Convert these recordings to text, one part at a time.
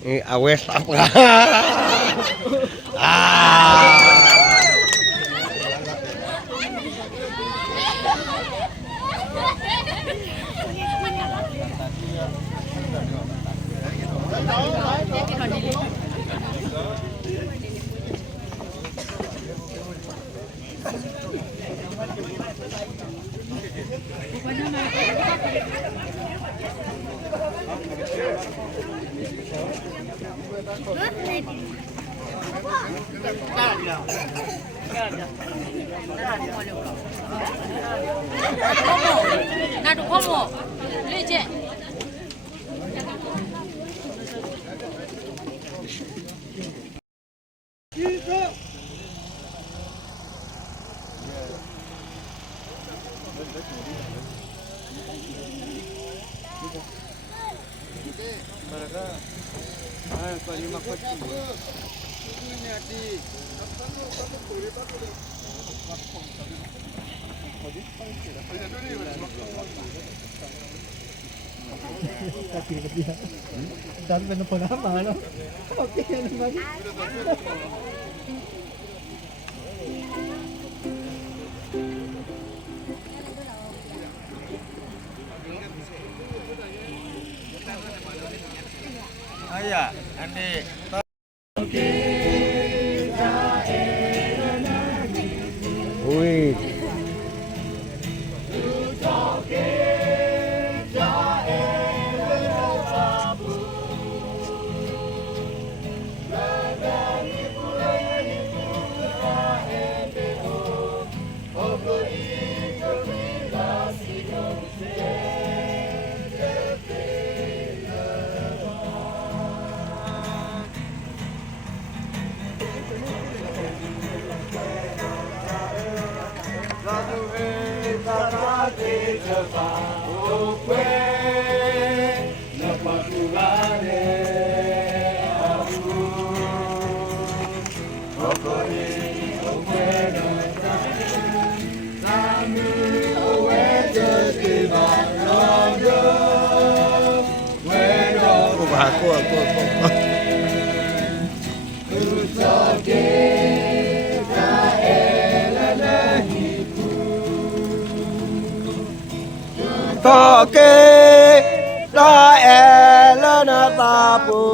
Awes apa? Ah. Na du khomo. Le che. Dan menemukan nama lo. Oke, naman. Ayah, Andi. Wih. Aku. Toke ta elana tapu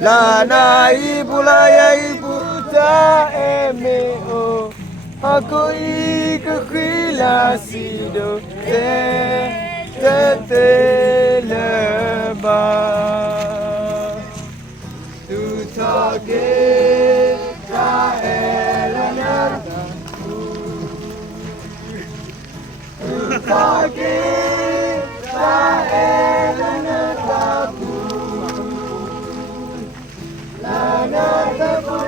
la na ibu la ya ibu ta emeo aku ikila sido te leba tu toke ta elana Pagi elana tabu, lana tabu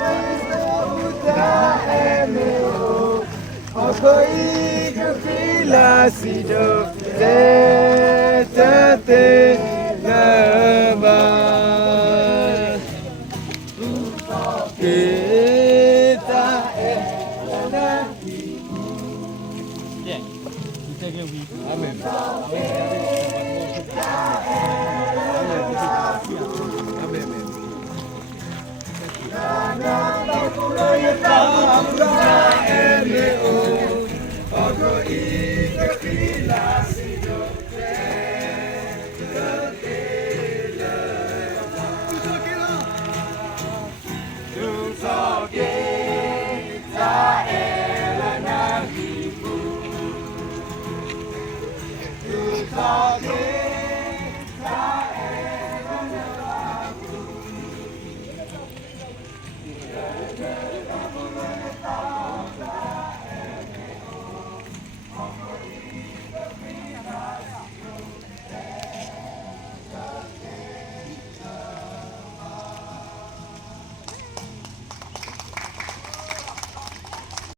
ta emeo, aku ikila sido te leba. Kita elana. Amin. Amin.